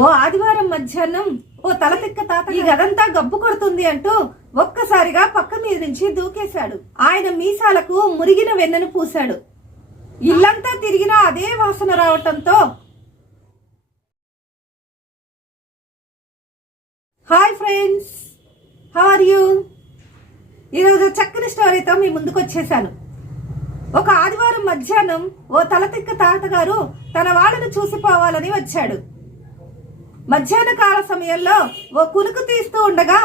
ఓ ఆదివారం మధ్యాహ్నం ఓ తలతిక్క తాత ఈ గదంతా గబ్బు కొడుతుంది అంటూ ఒక్కసారిగా పక్క మీద నుంచి దూకేశాడు. ఆయన మీసాలకు మురిగిన వెన్నను పూశాడు. ఇల్లంతా తిరిగినా అదే వాసన రావటంతో hi friends, how are you? ఈరోజు చక్కని స్టోరీతో మీ ముందుకు వచ్చేసాను. ఒక ఆదివారం మధ్యాహ్నం ఓ తలతిక్క తాతగారు తన వాళ్ళను చూసిపోవాలని వచ్చాడు. మధ్యాహ్న కాల సమయంలో ఓ కునుకు తీస్తూ ఉండగా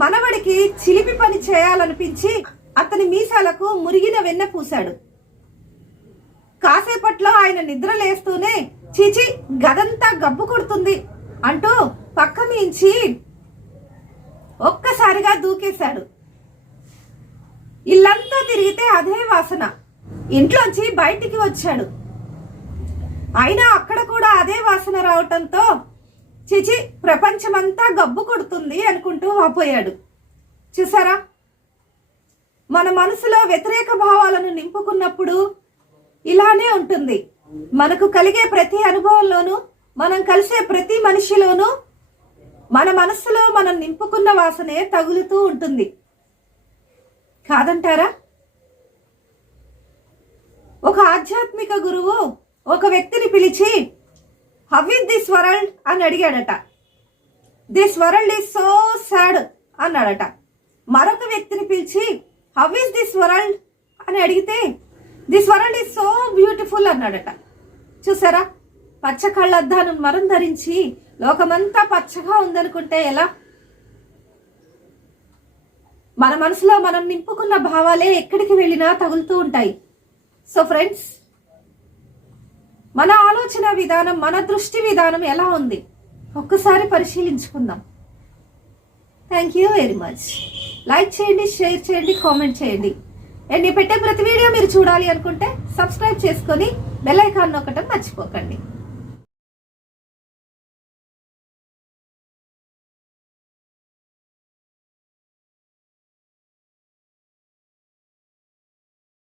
మనవడికి చిలిపి పని చేయాలనిపించి అతని మీసాలకు మురిగిన వెన్న పూశాడు. కాసేపట్లో ఆయన నిద్ర లేస్తూనే చీచి గదంతా గబ్బు కొడుతుంది అంటూ పక్క మించి ఒక్కసారిగా దూకేశాడు. ఇల్లంతా తిరిగితే అదే వాసన. ఇంట్లోంచి బయటికి వచ్చాడు. అయినా అక్కడ కూడా అదే వాసన రావటంతో చిచి ప్రపంచమంతా గబ్బు కొడుతుంది అనుకుంటూ వాపోయాడు. చూసారా, మన మనసులో వ్యతిరేక భావాలను నింపుకున్నప్పుడు ఇలానే ఉంటుంది. మనకు కలిగే ప్రతి అనుభవంలోనూ, మనం కలిసే ప్రతి మనిషిలోనూ మన మనస్సులో మనం నింపుకున్న వాసనే తగులుతూ ఉంటుంది. కాదంటారా? ఒక ఆధ్యాత్మిక గురువు ఒక వ్యక్తిని పిలిచి హౌ ఇస్ దిస్ వరల్డ్ అని అడిగాడట. This world is so sad అన్నాడట. మరొక వ్యక్తిని పిలిచి హౌ ఇస్ దిస్ వరల్డ్ అని అడిగితే this world is so beautiful అన్నాడట. చూసారా, పచ్చ కళ్ళద్దాను మనం ధరించి లోకమంతా పచ్చగా ఉందనుకుంటే ఎలా? మన మనసులో మనం నింపుకున్న భావాలే ఎక్కడికి వెళ్ళినా తగులుతూ ఉంటాయి. సో ఫ్రెండ్స్, మన ఆలోచన విధానం, మన దృష్టి విధానం ఎలా ఉంది ఒక్కసారి పరిశీలించుకుందాం. Thank you very much. Like చేయండి, షేర్ చేయండి, కామెంట్ చేయండి. అండ్ నేను పెట్టే ప్రతి వీడియో మీరు చూడాలి అనుకుంటే సబ్స్క్రైబ్ చేసుకొని బెల్ ఐకాన్ నొక్కడం మర్చిపోకండి.